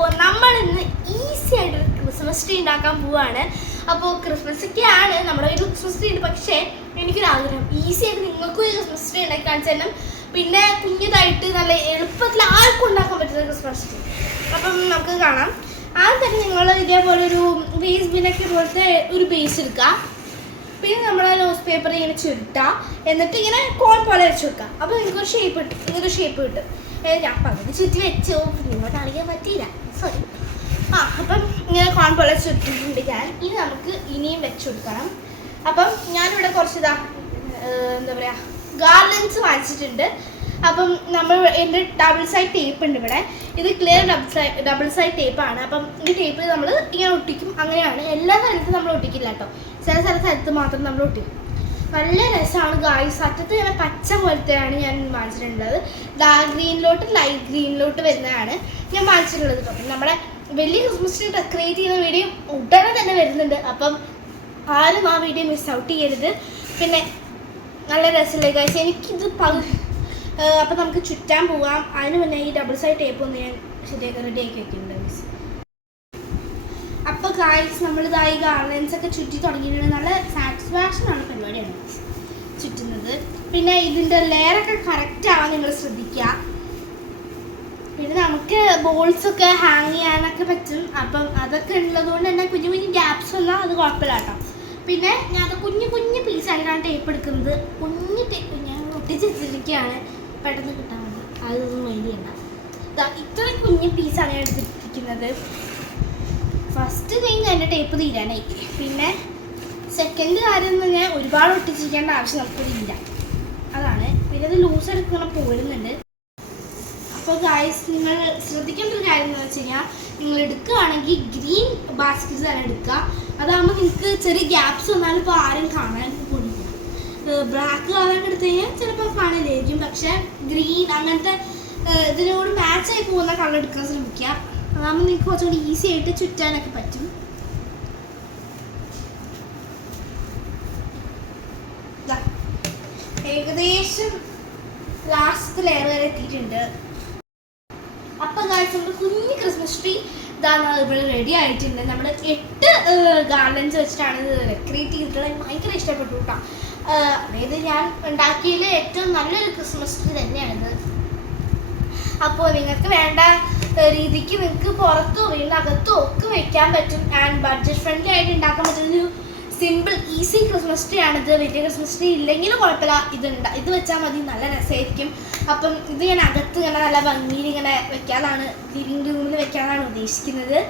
അപ്പോൾ നമ്മൾ ഇന്ന് ഈസി ആയിട്ട് ക്രിസ്മസ് ട്രീ ഉണ്ടാക്കാൻ പോവാണ്. അപ്പോൾ ക്രിസ്മസ് ഒക്കെ ആണ് നമ്മുടെ ഒരു ക്രിസ്മസ് ട്രീ ഉണ്ട്. പക്ഷേ എനിക്കൊരു ആഗ്രഹം ഈസി ആയിട്ട് നിങ്ങൾക്കും ഒരു ക്രിസ്മസ് ട്രീ ഉണ്ടാക്കി കാണിച്ചു തരണം. പിന്നെ കുഞ്ഞതായിട്ട് നല്ല എളുപ്പത്തിൽ ആർക്കും ഉണ്ടാക്കാൻ പറ്റുന്ന ക്രിസ്മസ് ട്രീ അപ്പം നമുക്ക് കാണാം. ആദ്യം തന്നെ നിങ്ങൾ ഇതേപോലെ ഒരു ബേസ് ബിനൊക്കെ പോലത്തെ ഒരു ബേസ് എടുക്കുക. പിന്നെ നമ്മൾ ന്യൂസ് പേപ്പർ ഇങ്ങനെ ചുരുട്ടുക എന്നിട്ട് ഇങ്ങനെ കോൺ പോലെ വെച്ച് വെക്കുക. അപ്പോൾ നിങ്ങൾക്ക് ഒരു ഷേപ്പ് കിട്ടും. ഇങ്ങനൊരു ഷേപ്പ് കിട്ടും. ഞാൻ പകുതി ചുറ്റി വെച്ചു നിങ്ങളെ അറിയാൻ പറ്റിയില്ല സോറി ആ അപ്പം ഇങ്ങനെ കോൺ പോലെ ചുറ്റിട്ടുണ്ട് ഞാൻ. ഇനി നമുക്ക് ഇനിയും വെച്ചു കൊടുക്കണം. അപ്പം ഞാനിവിടെ കുറച്ച് ഇതാ ഏർ, എന്താ പറയുക ഗാർലൻസ് വാങ്ങിച്ചിട്ടുണ്ട്. അപ്പം നമ്മൾ എന്റെ ഡബിൾ സൈഡ് ടേപ്പ് ഉണ്ട് ഇവിടെ. ഇത് clear double side double side ടേപ്പാണ് അപ്പം ഈ ടേപ്പ് നമ്മൾ ഇങ്ങനെ ഒട്ടിക്കും. അങ്ങനെയാണ്. എല്ലാ സ്ഥലത്തും നമ്മൾ ഒട്ടിക്കില്ല കേട്ടോ. ചില ചില സ്ഥലത്ത് മാത്രം നമ്മൾ ഒട്ടിക്കും. നല്ല രസമാണ് ഗായ്സ് അറ്റത്ത് ഇങ്ങനെ പച്ച പോലത്തെയാണ് ഞാൻ വാങ്ങിച്ചിട്ടുള്ളത്. ഡാർക്ക് ഗ്രീനിലോട്ട് ലൈറ്റ് ഗ്രീനിലോട്ട് വരുന്നതാണ് ഞാൻ വാങ്ങിച്ചിട്ടുള്ളത് കേട്ടോ. നമ്മുടെ വലിയ ക്രിസ്മസ് ട്രീ ഡെക്കറേറ്റ് ചെയ്യുന്ന വീഡിയോ ഉടനെ തന്നെ വരുന്നുണ്ട്. അപ്പം ആരും ആ വീഡിയോ മിസ് ഔട്ട് ചെയ്യരുത്. പിന്നെ നല്ല രസമല്ലേ ഗായ്സ് എനിക്കിത് അപ്പം നമുക്ക് ചുറ്റാൻ പോവാം. അതിന് മുന്നേ ഈ ഡബിൾ സൈഡ് ടേപ്പ് ഒന്ന് ഞാൻ ശരിയാക്കി ആക്കി വെക്കുന്നുണ്ട് അപ്പോൾ ഗായ്സ് നമ്മളിതായി ഗാർലൻസ് ഒക്കെ ചുറ്റി തുടങ്ങിയിട്ടുണ്ട്. നല്ല സാറ്റിസ്ഫാക്ഷൻ ആണ് പരിപാടിയാണ്. ചുറ്റുന്നത്. പിന്നെ ഇതിന്റെ ലെയറൊക്കെ കറക്റ്റ് ആവാൻ നിങ്ങൾ ശ്രദ്ധിക്കുക. പിന്നെ നമുക്ക് ബോൾസ് ഒക്കെ ഹാങ് ചെയ്യാനൊക്കെ പറ്റും. അപ്പം അതൊക്കെ ഉള്ളതുകൊണ്ട് തന്നെ കുഞ്ഞു കുഞ്ഞു ഗ്യാപ്സ് വന്നാൽ അത് കുഴപ്പമില്ല കേട്ടോ. പിന്നെ ഞാൻ കുഞ്ഞു കുഞ്ഞു പീസായിട്ടാണ് ടേപ്പ് എടുക്കുന്നത്. കുഞ്ഞു ടേപ്പ് ഞാൻ ഒട്ടിച്ച് വെച്ചിരിക്കുകയാണ്. പെട്ടെന്ന് കിട്ടാൻ വേണ്ടി. അതൊന്നും വേണ്ടിയല്ല ഇത്രയും കുഞ്ഞു പീസാണ് ഞാൻ എടുത്തിരിക്കുന്നത്. ഫസ്റ്റ് കഴിഞ്ഞ് എന്റെ ടേപ്പ് തീരാനായി. പിന്നെ സെക്കൻഡ് കാര്യം എന്ന് പറഞ്ഞാൽ ഒരുപാട് ഒട്ടിച്ചിരിക്കേണ്ട ആവശ്യം നമുക്കിതില്ല. അതാണ്. പിന്നെ അത് ലൂസ് എടുക്കുന്ന പോരുന്നുണ്ട്. അപ്പോൾ ഗായ്സ് നിങ്ങൾ ശ്രദ്ധിക്കേണ്ട ഒരു കാര്യം എന്ന് വെച്ച് കഴിഞ്ഞാൽ നിങ്ങൾ എടുക്കുകയാണെങ്കിൽ ഗ്രീൻ ബാസ്ക്കറ്റ്സ് തന്നെ എടുക്കുക. അതാകുമ്പോൾ നിങ്ങൾക്ക് ചെറിയ ഗ്യാപ്സ് വന്നാലും ഇപ്പോൾ ആരും കാണാൻ പോകുന്നില്ല ബ്ലാക്ക് കളറൊക്കെ എടുത്തു കഴിഞ്ഞാൽ ചിലപ്പോൾ കാണില്ലായിരിക്കും പക്ഷേ ഗ്രീൻ അങ്ങനത്തെ ഇതിനോട് മാച്ചായി പോകുന്ന കളർ എടുക്കാൻ ശ്രമിക്കുക. അതാകുമ്പോൾ നിങ്ങൾക്ക് കുറച്ചുകൂടി ഈസി ആയിട്ട് ചുറ്റാനൊക്കെ പറ്റും. ഏകദേശം ലാസ്റ്റ് ലെയർ വരെ എത്തിയിട്ടുണ്ട്. അപ്പം ഗായ്സ് നമ്മുടെ കുഞ്ഞു ക്രിസ്മസ് ട്രീ ഇതാണ് ഇവിടെ റെഡി ആയിട്ടുണ്ട്. നമ്മൾ എട്ട് ഗാർഡൻസ് വെച്ചിട്ടാണ് ഇത് ഡെക്കറേറ്റ് ചെയ്തിട്ടുള്ളത്. ഭയങ്കര ഇഷ്ടപ്പെട്ടു കേട്ടോ അതായത് ഞാൻ ഉണ്ടാക്കിയതിൽ ഏറ്റവും നല്ലൊരു ക്രിസ്മസ് ട്രീ തന്നെയാണിത്. അപ്പോൾ നിങ്ങൾക്ക് വേണ്ട രീതിക്ക് നിങ്ങൾക്ക് പുറത്തോ വീടിനകത്തോ ഒക്കെ വെക്കാൻ പറ്റും. ആൻഡ് ബഡ്ജറ്റ് ഫ്രണ്ട്ലി ആയിട്ട് ഉണ്ടാക്കാൻ പറ്റുന്ന ഒരു സിമ്പിൾ ഈസി ക്രിസ്മസ് ട്രീ ആണിത് വലിയ ക്രിസ്മസ് ട്രീ ഇല്ലെങ്കിലും കുഴപ്പമില്ല. ഇത് ഉണ്ട് ഇത് വെച്ചാൽ മതി. നല്ല രസമായിരിക്കും. അപ്പം ഇത് ഞാൻ അകത്ത് ഇങ്ങനെ നല്ല ഭംഗിയിൽ ഇങ്ങനെ വെക്കാനാണ് ലിവിങ് റൂമിൽ വെക്കാനാണ് ഉദ്ദേശിക്കുന്നത്.